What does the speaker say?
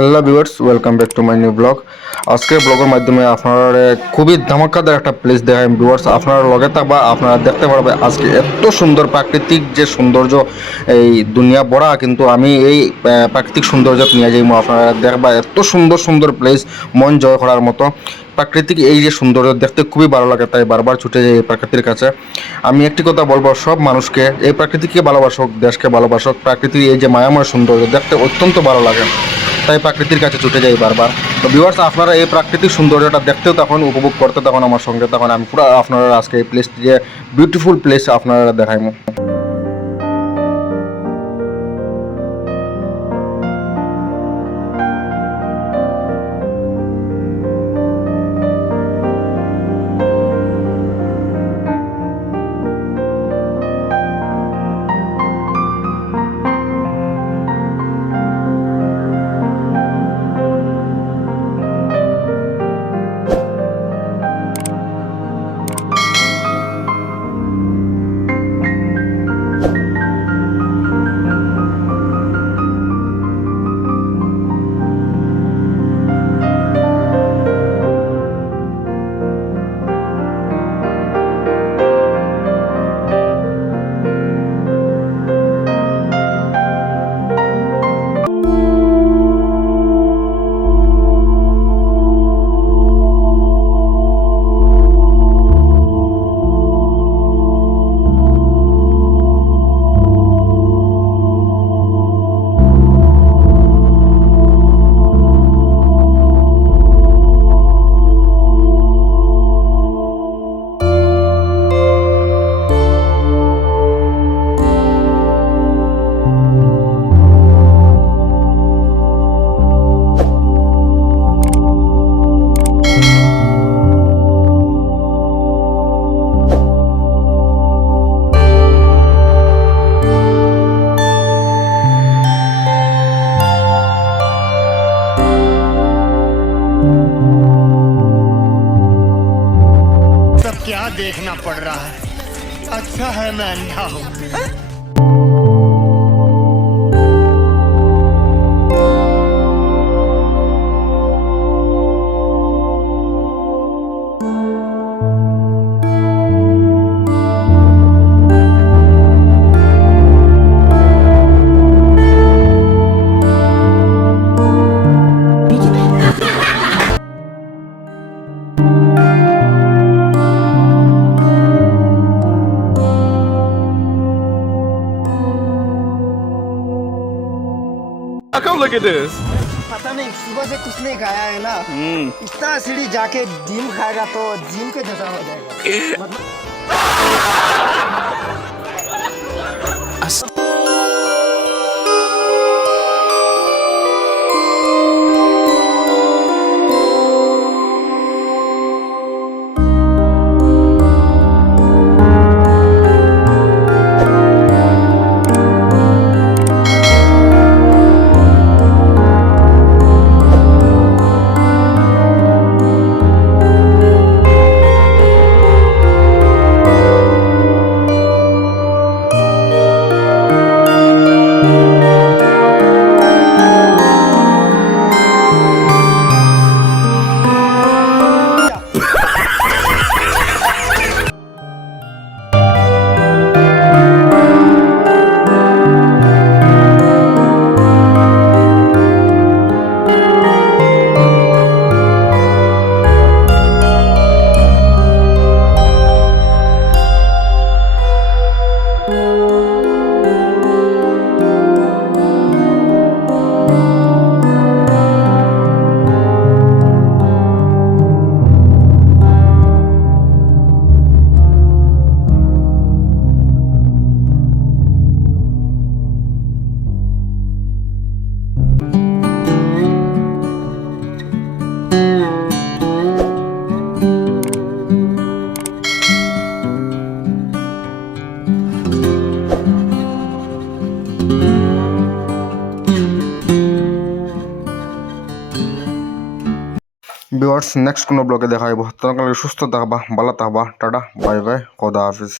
Hello viewers, welcome back to my new blog. আজকের ব্লগের মাধ্যমে আপনারা খুবই ধামাকাদার একটা প্লেস দেখায় ভিউয়ার্স। আপনারা লগে থাকবা, আপনারা দেখতে পারবে আজকে এত সুন্দর প্রাকৃতিক যে সৌন্দর্য এই দুনিয়া ভরা, কিন্তু আমি এই প্রাকৃতিক সৌন্দর্য নিয়ে যাইব। আপনারা দেখবা এত সুন্দর সুন্দর প্লেস, মন জয় করার মতো প্রাকৃতিক এই যে সৌন্দর্য দেখতে খুবই ভালো লাগে, তাই বারবার ছুটে যাই এই প্রাকৃতির কাছে। আমি একটি কথা বলবো, সব মানুষকে এই প্রাকৃতিককে ভালোবাসক, দেশকে ভালোবাসক। প্রাকৃতিক এই যে মায়াময় সৌন্দর্য দেখতে অত্যন্ত ভালো লাগে, তাই প্রাকৃতির কাছে ছুটে যাই বারবার। তো ভিউয়ার্স, আপনারা এই প্রাকৃতিক সৌন্দর্যটা দেখতেও তখন উপভোগ করতে তখন আমার সঙ্গে তখন আমি পুরো আপনারা আজকে এই প্লেসটি যে বিউটিফুল প্লেস আপনারা দেখাইমু। क्या देखना पड़ रहा है। अच्छा है मैं अंधा हूँ। Come look at this. पता नहीं, सुबह से कुछ नहीं खाया है ना। इतना सीढ़ी जाके जिम खाएगा तो जिम के जैसा हो जाएगा। मतलब ভিউয়ার্স, নেক্সট কোনো ব্লগে দেখা হইব। তখন সুস্থ থাকবা, ভালো থাকবা। টাটা, বাই বাই, খোদা হাফিজ।